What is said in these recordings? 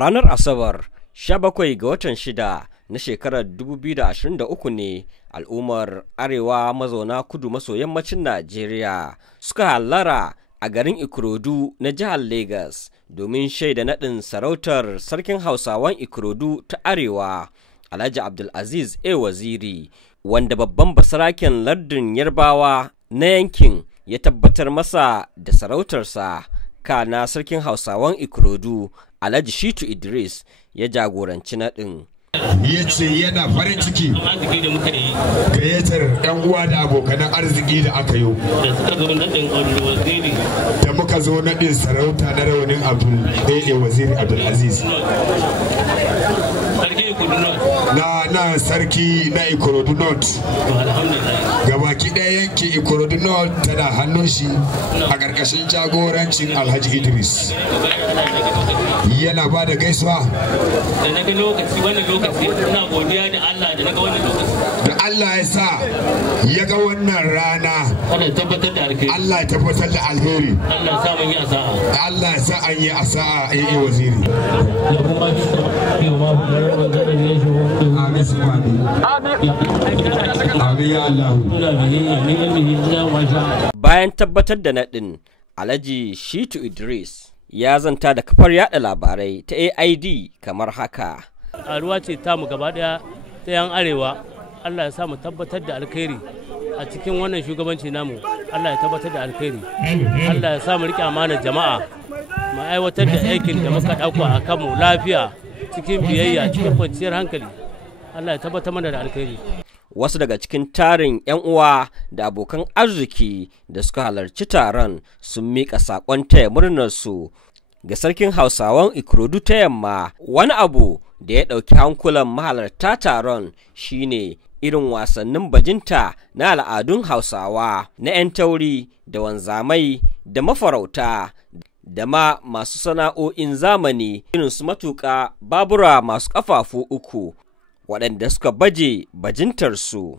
ranar Asabar 17 ga watan 6 na shekarar 2023 ne al'ummar Arewa mazauna kudu maso yammacin Najeriya suka hallara a garin Ikorodu na jihar Legas domin shaida naɗin sarautar sarkin Hausawan Ikorodu ta Arewa Alhaji Abdulaziz A. Waziri, wanda babban basaraken lardin Yarbawa na yankin ya tabbatar masa da sarautarsa. Kana sarkin Hausawan Ikorodu Alhaji Shitu Idris ya jagoranci naɗin. Ya ce yana farin ciki gayyatar 'yan uwa da abokan arziki da aka yi da muka zo naɗin sarauta na rawanin Waziri Abdulaziz na sarki na Ikorodu North. Gabaki ɗaya yanki Ikorodu North tana hannun shi a ƙarƙashin jagorancin Alhaji Idris. Yana ba da gaisuwa da na ga wannan lokaci ina godiya da Allah da na ga wannan lokaci da Allah ya sa ya ga wannan rana. Allah ya tabbatar da alheri. Allah ya tabbatar da alheri. Allah ya sa mun yi asa'a. Allah ya sa an yi asa'a a yi waziri. Bayan tabbatar da naɗin, Alhaji Shitu Idris ya zanta da kafar yada labarai ta AID kamar haka. Aruwa ce tamu gaba daya ta yan arewa. Allah ya sa mu tabbatar da alkhairi a cikin wannan shugabanci namu. Allah ya tabbatar da alkhairi. Allah ya sa mu rike amanar jama'a, mu aiwatar da aikin da muka dauko a kanmu lafiya, cikin biyayya, cikin kwanciyar hankali. Allah ya tabbatar mana da alkhairi. Wasu daga cikin tarin 'yan uwa da abokan arziki da suka halarci taron sun miƙa saƙon taya murnarsu ga sarkin Hausawan Ikorodu ta yamma. Wani abu da ya ɗauki hankulan mahalarta taron shine irin wasannin bajinta na al'adun Hausawa na 'yan tauri da wanzamai da mafarauta da ma masu sana'o'in zamani irin su matuƙa babura masu ƙafafu uku waɗanda suka baje bajintarsu.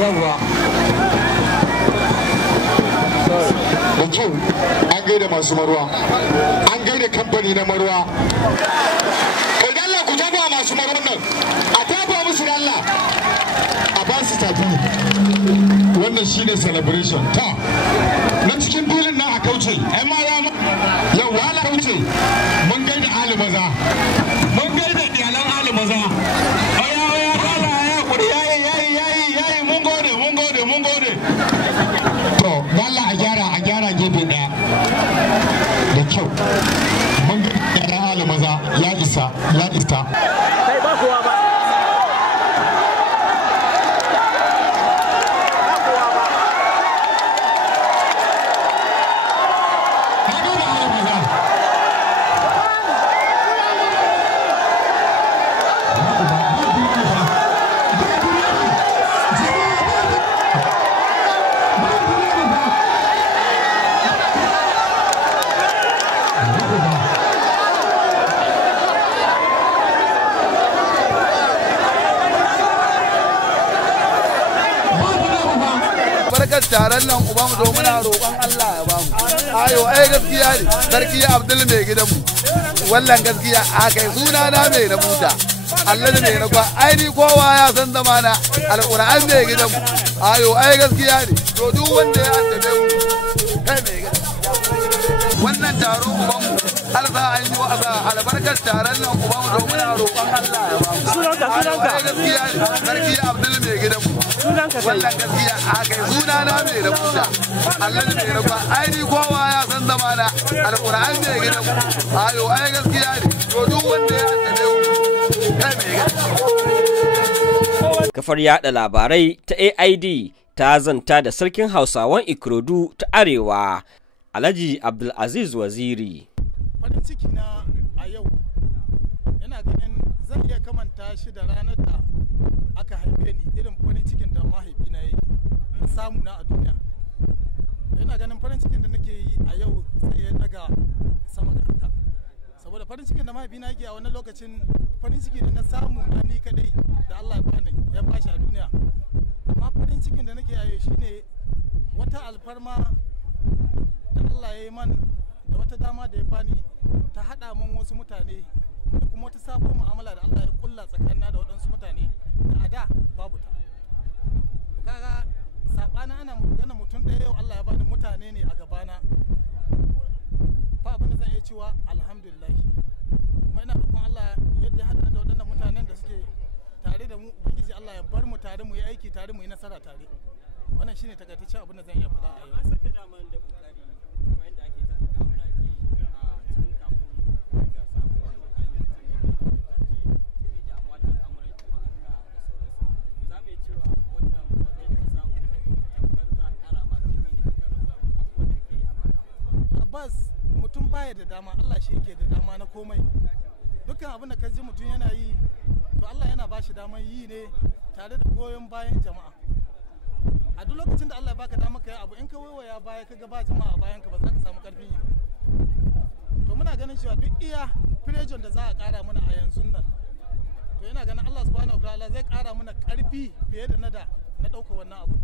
Yawwa da kyau an gaida masu marwa, an gaida kamfani na marwa. Kai da Allah ku taba masu marwan nan, a taba musu da Allah, a ba su tafi. Wannan shine celebration ta na cikin filin na a kauce. Ai ma yawwa ala kauce. Mun gaida Ali maza, mun gaida iyalan Ali maza. A gyara gefe ɗaya da kyau. Mun ga yaran hali maza ya isa. Kai ba kowa ba. Barkar taron nan uba mu zo muna roƙon Allah ya bamu. Ayo ai gaskiya ne sarki Abdul mai gidanmu. Wallan gaskiya a kai suna na mai na buta. Allah ne na kwa ai ni kowa ya san zamana alƙur'an mai gidanmu. Ayo ai gaskiya ne to duk wanda ya addabe mu kai mai gidan. Wannan taro uban mu alza an yi wasa albarkar taron nan uba mu domin roƙon Allah ya ba mu sunanka gaskiya ne sarki Abdul mai gidan mu wannan gaskiya a kai suna na mai da buta Allah ne mai rafa ai ni kowa ya san zama na alƙur'an mai gidan mu ayo ai gaskiya ne to duk wanda ya tabe ku kai mai Kafar yada labarai ta AID ta zanta da sarkin Hausawan Ikorodu ta Arewa, Alhaji Abdulaziz Waziri. Farin ciki na a yau, yana ganin zan iya kamanta shi da ranar da aka haife ni, irin farin cikin da mahaifina ya yi samu na a duniya. Yana ganin farin cikin da nake yi a yau sai ya daga sama da haka. Saboda farin cikin da mahaifina yake a wannan lokacin farin ciki da na samu na ni kadai da Allah ya bashi a duniya. Amma farin cikin da nake yayo shine wata alfarma da Allah ya yi man da wata dama da ya bani ta haɗa min wasu mutane da kuma wata sabon mu'amala da Allah ya kulla tsakanina da waɗansu mutane da a da babu ta. Kaga saɓana ana magana mutum ɗaya yau Allah ya bani mutane ne a gabana. Fa abin da zan iya cewa alhamdulillah. Kuma ina roƙon Allah yadda ya haɗa da waɗannan mutanen da suke tare da mu, ubangiji Allah ya bar mu tare mu yi aiki tare mu yi nasara tare. Wannan shine takaitaccen abin da zan iya faɗa a yau. Abbas mutum baya da dama, Allah shi yake da dama na komai. Dukkan abin da ka ji mutum yana yi to Allah yana ba shi damar yi ne tare da goyon bayan jama'a. A duk lokacin da Allah ya baka damar ka yi abu, in ka waiwaya baya ka ga ba jama'a bayan ka ba za ka samu karfin yi. To muna ganin cewa duk iya firejon da za a kara mana a yanzu nan, to yana ganin Allah subhanahu wataala zai kara mana karfi fiye da na ɗauka wannan abu.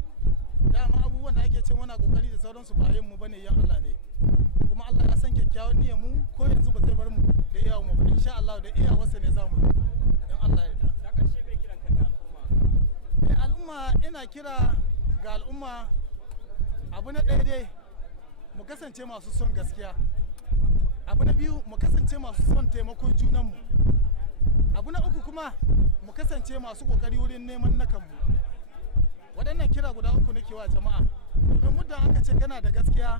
Dama abubuwan da ake ce muna kokari da sauransu ba yin mu bane, yan Allah ne. Kuma Allah ya san kyakkyawan niyyar mu, ko yanzu ba zai bar mu da iyawan mu ba, insha Allah da iyawarsa ne za mu yi. Allah ya da karshe mai kiran ka ga al'umma. Al'umma ina kira ga al'umma abu na ɗaya dai mu kasance masu son gaskiya, abu na biyu mu kasance masu son taimakon junanmu, abu na uku kuma mu kasance masu kokari wurin neman na kanmu. Waɗannan kira guda uku nake wa jama'a, domin muddin aka ce kana da gaskiya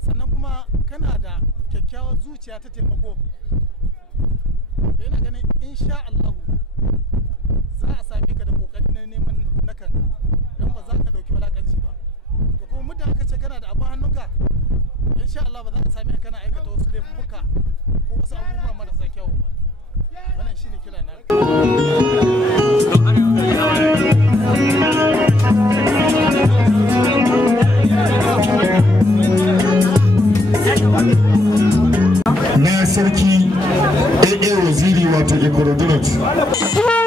sannan kuma kana da kyakkyawar zuciya ta taimako, to yana ganin insha Allah za a same ka da kokari na neman na kanka, don ba za ka dauki walakanci ba. To kuma muddin aka ce kana da abin hannunka, insha Allah ba za ka same kana aikata wasu laifuka ko wasu abubuwa marasa kyau ba. Wannan shine kira na. Na sarki AA Waziri wato Ikorodu.